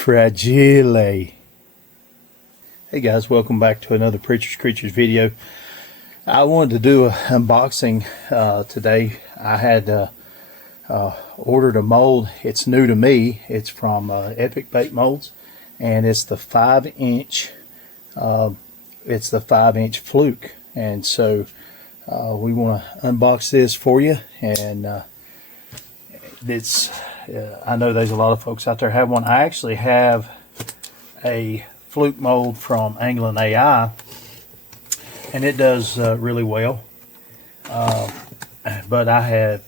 fragile. Hey guys, welcome back to another Preachers Creatures video. I wanted to do an unboxing today. I had ordered a mold. It's new to me. It's from Epic Bait Molds, and it's the 5-inch. It's the 5-inch Fluke, and so we want to unbox this for you. And it's I know there's a lot of folks out there have one. I actually have a Fluke mold from Anglin AI, and it does really well. But I have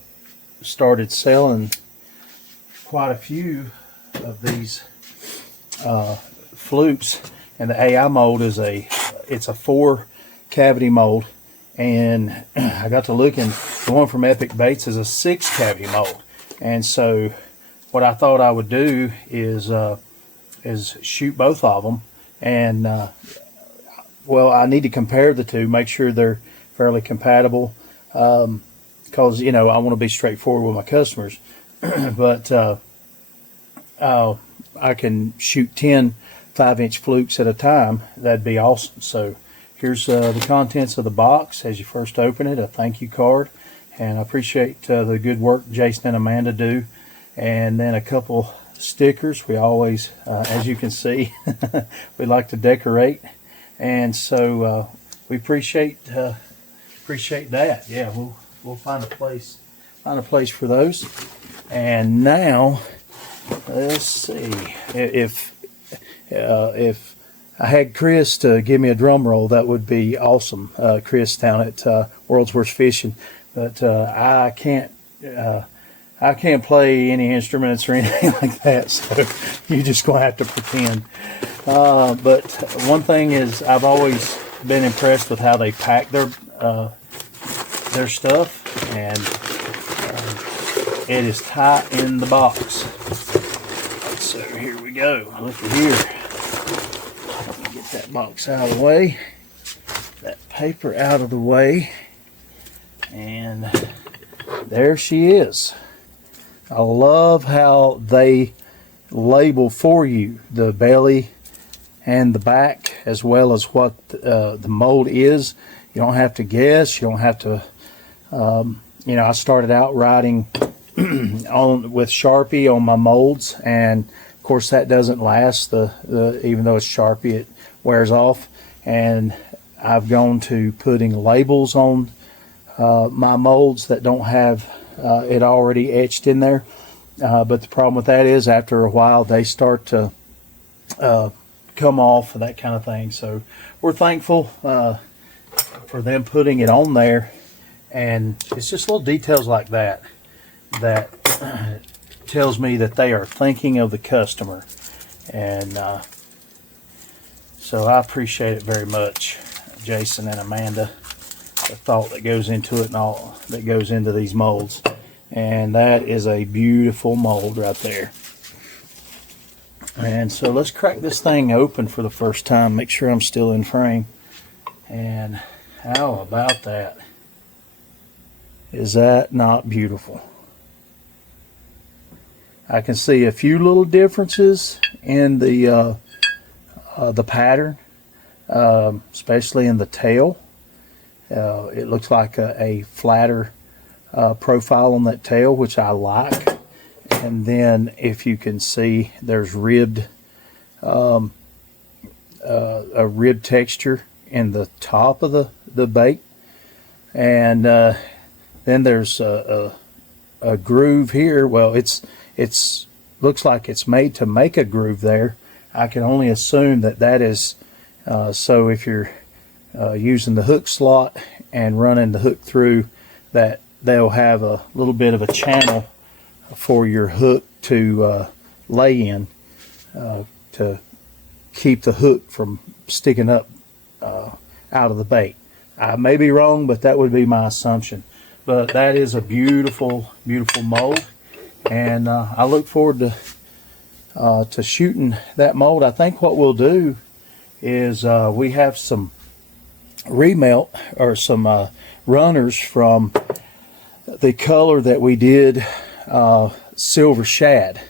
started selling quite a few of these Flukes, and the AI mold is it's a 4-cavity mold, and I got to looking. The one from Epic Baits is a 6-cavity mold, and so what I thought I would do is shoot both of them, and well, I need to compare the two, make sure they're fairly compatible, because you know, I want to be straightforward with my customers. But I can shoot 10 5-inch Flukes at a time. That'd be awesome. So here's the contents of the box. As you first open it, a thank you card, and I appreciate the good work Jason and Amanda do. And then a couple stickers. We always, as you can see, we like to decorate, and so we appreciate that. Yeah, we'll find a place for those. And now let's see, if I had Chris to give me a drum roll, that would be awesome. Chris down at World's Worst Fishing, but I can't play any instruments or anything like that, so you're just gonna have to pretend. But one thing is, I've always been impressed with how they pack their stuff, and it is tight in the box. So here we go. Look at here. Let me get that box out of the way, that paper out of the way, and there she is. I love how they label for you the belly and the back, as well as what the mold is. You don't have to guess. You don't have to, you know, I started out writing with Sharpie on my molds, and of course that doesn't last. Even though it's Sharpie, it wears off, and I've gone to putting labels on my molds that don't have it already etched in there, but the problem with that is, after a while, they start to come off, that kind of thing. So we're thankful for them putting it on there, and it's just little details like that that tells me that they are thinking of the customer, and so I appreciate it very much, Jason and Amanda, the thought that goes into it and all that goes into these molds. And that is a beautiful mold right there. And so let's crack this thing open for the first time, make sure I'm still in frame. And how about that? Is that not beautiful? I can see a few little differences in the pattern, especially in the tail. It looks like a flatter profile on that tail, which I like. And then if you can see, there's ribbed a rib texture in the top of the bait, and then there's a groove here. Well, it's looks like it's made to make a groove there. I can only assume that is so if you're using the hook slot and running the hook through, that they'll have a little bit of a channel for your hook to lay in, to keep the hook from sticking up out of the bait. I may be wrong, but that would be my assumption. But that is a beautiful, beautiful mold, and I look forward to shooting that mold. I think what we'll do is we have some remelt, or some runners from the color that we did Silver Shad,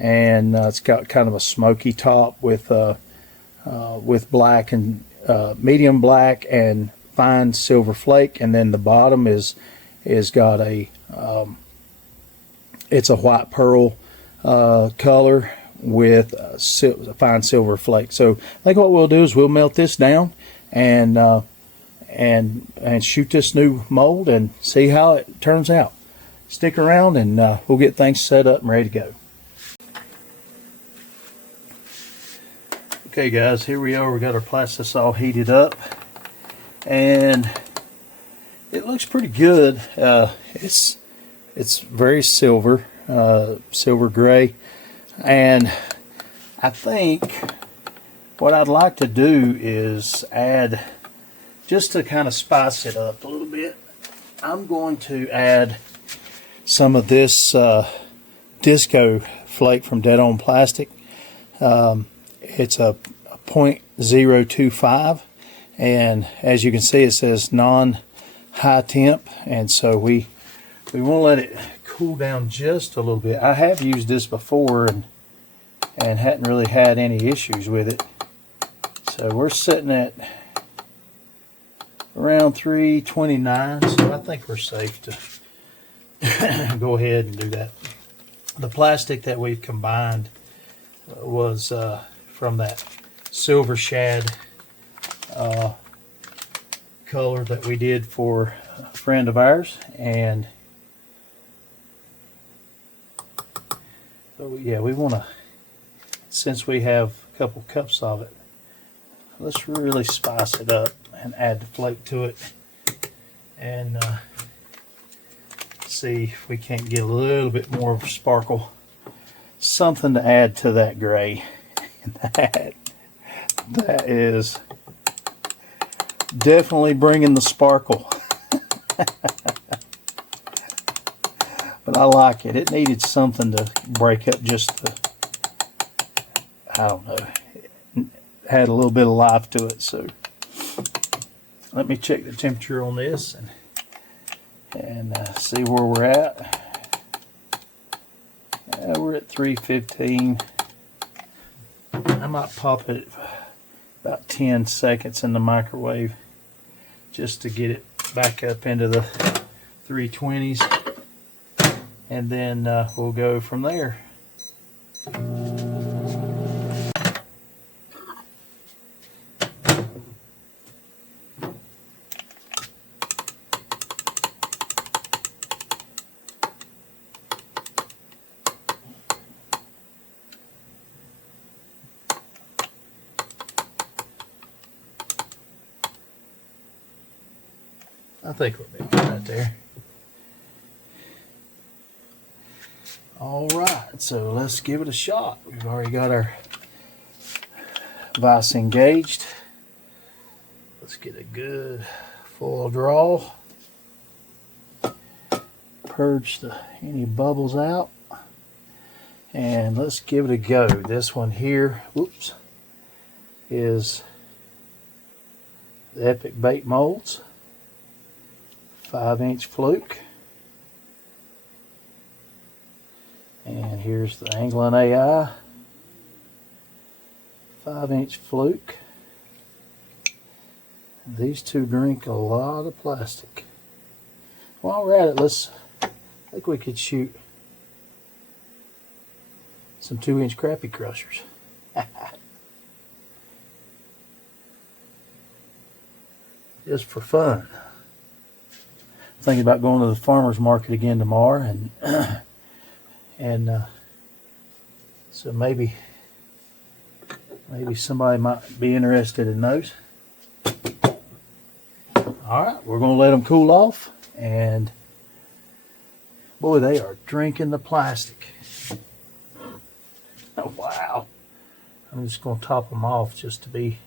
and it's got kind of a smoky top with black and medium black and fine silver flake, and then the bottom is got a it's a white pearl color with fine silver flake. So I think what we'll do is we'll melt this down and shoot this new mold and see how it turns out. Stick around and we'll get things set up and ready to go. Okay guys, here we are. We got our plastic all heated up and it looks pretty good. It's very silver, silver gray, and I think what I'd like to do is add, just to kind of spice it up a little bit, I'm going to add some of this disco flake from Dead On Plastic. It's a 0.025, and as you can see it says non-high temp, and so we want to let it cool down just a little bit. I have used this before and hadn't really had any issues with it. So we're sitting at around 329, so I think we're safe to go ahead and do that. The plastic that we've combined was from that silver shad color that we did for a friend of ours, and so yeah, we want to, since we have a couple cups of it, let's really spice it up and add the flake to it and see if we can't get a little bit more of a sparkle, something to add to that gray. And that is definitely bringing the sparkle. But I like it. It needed something to break up just the, I don't know, it had a little bit of life to it. So let me check the temperature on this and see where we're at. We're at 315. I might pop it about 10 seconds in the microwave just to get it back up into the 320s, and then we'll go from there. I think we'll be right there. All right, so let's give it a shot. We've already got our vise engaged. Let's get a good full draw. Purge any bubbles out. And let's give it a go. This one here, whoops, is the Epic Bait Molds. 5-inch Fluke, and here's the Angling AI 5-inch Fluke. These two drink a lot of plastic. While we're at it, I think we could shoot some 2-inch crappie crushers. Just for fun. Thinking about going to the farmer's market again tomorrow, and so maybe somebody might be interested in those. All right, we're going to let them cool off, and boy, they are drinking the plastic. Oh, wow. I'm just going to top them off just to be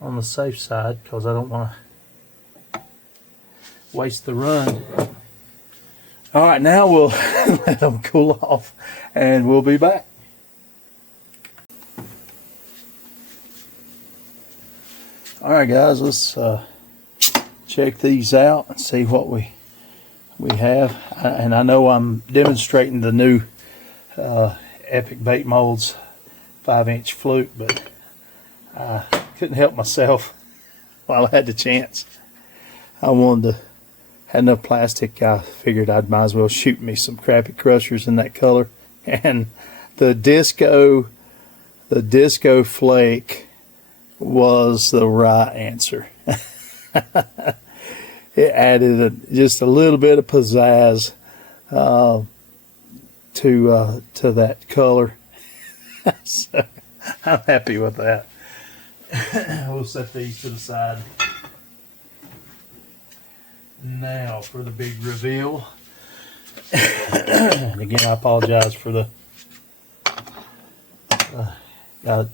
on the safe side, because I don't want to waste the run. All right, now we'll let them cool off and we'll be back. All right guys, let's check these out and see what we we have, and I know I'm demonstrating the new Epic Bait Molds 5-inch Fluke, but I couldn't help myself while I had the chance. I wanted to, had enough plastic, I figured I might as well shoot me some crappie crushers in that color. And the disco flake was the right answer. It added just a little bit of pizzazz to that color. So I'm happy with that. We'll set these to the side. Now for the big reveal. And again, I apologize for the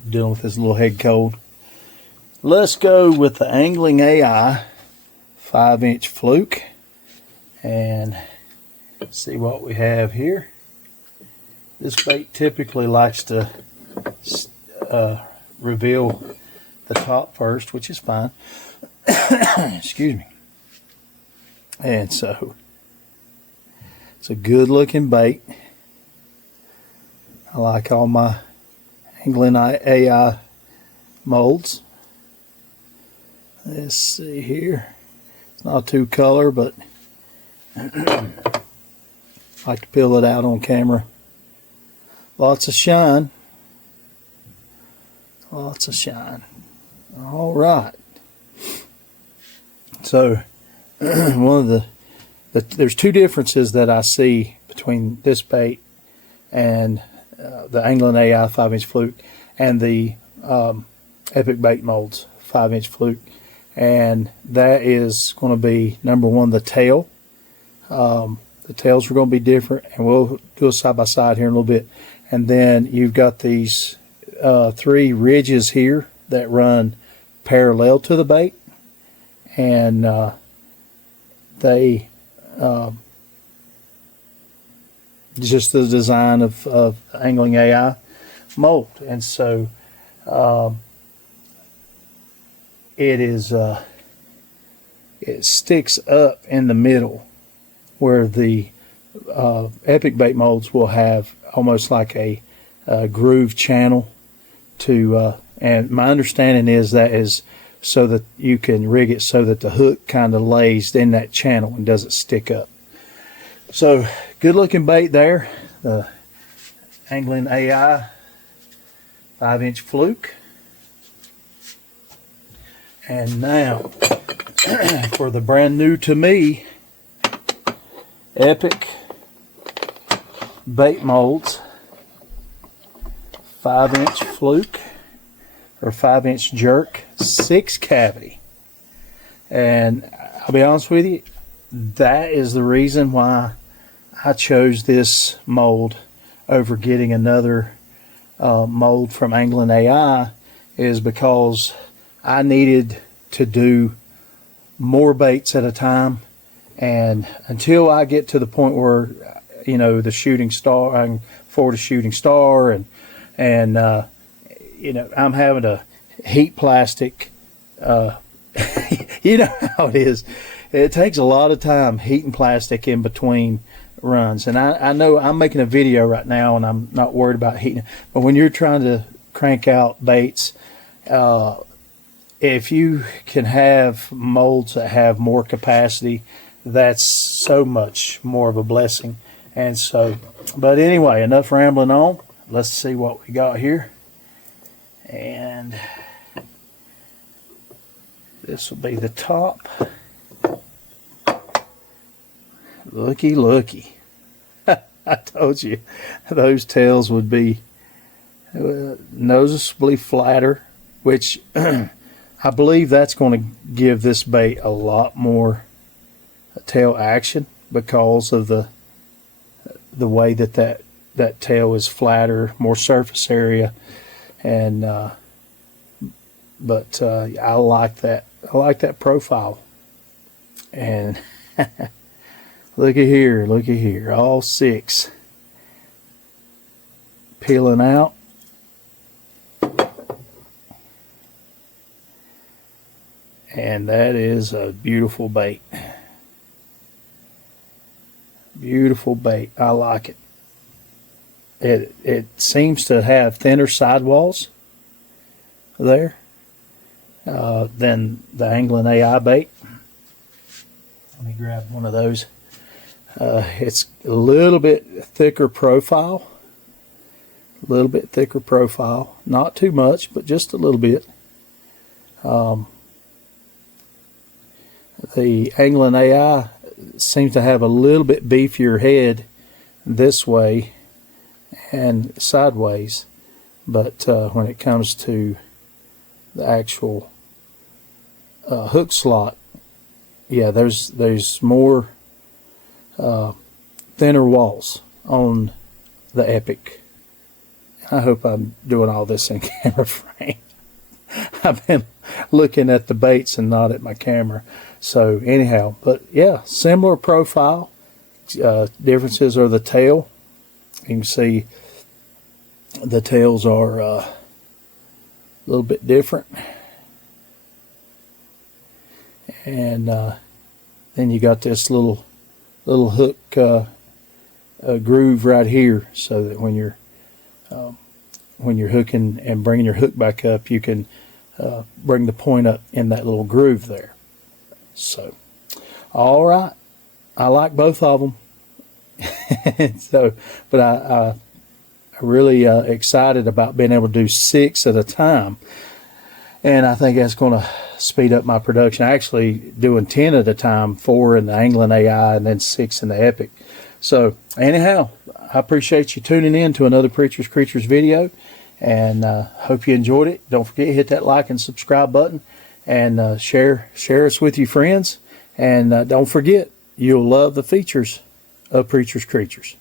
dealing with this little head cold. Let's go with the Angling AI 5-inch Fluke and see what we have here. This bait typically likes to reveal the top first, which is fine. Excuse me. And so it's a good looking bait. I like all my Angling AI molds. Let's see here. It's not too color, but I like to peel it out on camera. Lots of shine. Lots of shine. All right. So one of the there's two differences that I see between this bait and the Angling AI 5-inch Fluke and the Epic Bait Molds 5-inch Fluke, and that is going to be, number one, the tail. The tails are going to be different, and we'll do a side by side here in a little bit. And then you've got these 3 ridges here that run parallel to the bait, and they just the design of Angling AI mold. And so it sticks up in the middle, where the Epic Bait Molds will have almost like a groove channel to, and my understanding is that is so that you can rig it so that the hook kind of lays in that channel and doesn't stick up. So good looking bait there, the Angling AI 5-inch Fluke. And now for the brand new to me Epic Bait Molds 5-inch Fluke or 5-inch Jerk 6 cavity. And I'll be honest with you, that is the reason why I chose this mold over getting another mold from Angling AI, is because I needed to do more baits at a time, and until I get to the point where, you know, the shooting star, I can afford a shooting star, and you know, I'm having to heat plastic. You know how it is. It takes a lot of time heating plastic in between runs, and I know I'm making a video right now and I'm not worried about heating, but when you're trying to crank out baits, if you can have molds that have more capacity, that's so much more of a blessing. And so, but anyway, enough rambling on. Let's see what we got here. And this will be the top. Looky, looky. I told you those tails would be noticeably flatter, which I believe that's going to give this bait a lot more tail action because of the way that tail is flatter, more surface area, and but I like that. I like that profile. And looky here, all 6 peeling out. And that is a beautiful bait. Beautiful bait. I like it. It seems to have thinner sidewalls there than the Angling AI bait. Let me grab one of those. It's a little bit thicker profile. A little bit thicker profile. Not too much, but just a little bit. The Angling AI seems to have a little bit beefier head this way and sideways, but when it comes to the actual hook slot, yeah, there's more thinner walls on the Epic. I hope I'm doing all this in camera frame. I've been looking at the baits and not at my camera. So anyhow, but yeah, similar profile. Differences are the tail. You can see the tails are a little bit different. And then you got this little hook groove right here, so that when you're hooking and bringing your hook back up, you can bring the point up in that little groove there. So, all right, I like both of them. So, but I really excited about being able to do 6 at a time, and I think that's going to speed up my production. Actually, doing 10 at a time, 4 in the Angling AI and then 6 in the Epic. So, anyhow, I appreciate you tuning in to another Preachers Creatures video, and hope you enjoyed it. Don't forget to hit that like and subscribe button, and share us with your friends. And don't forget, you'll love the features of Preachers Creatures.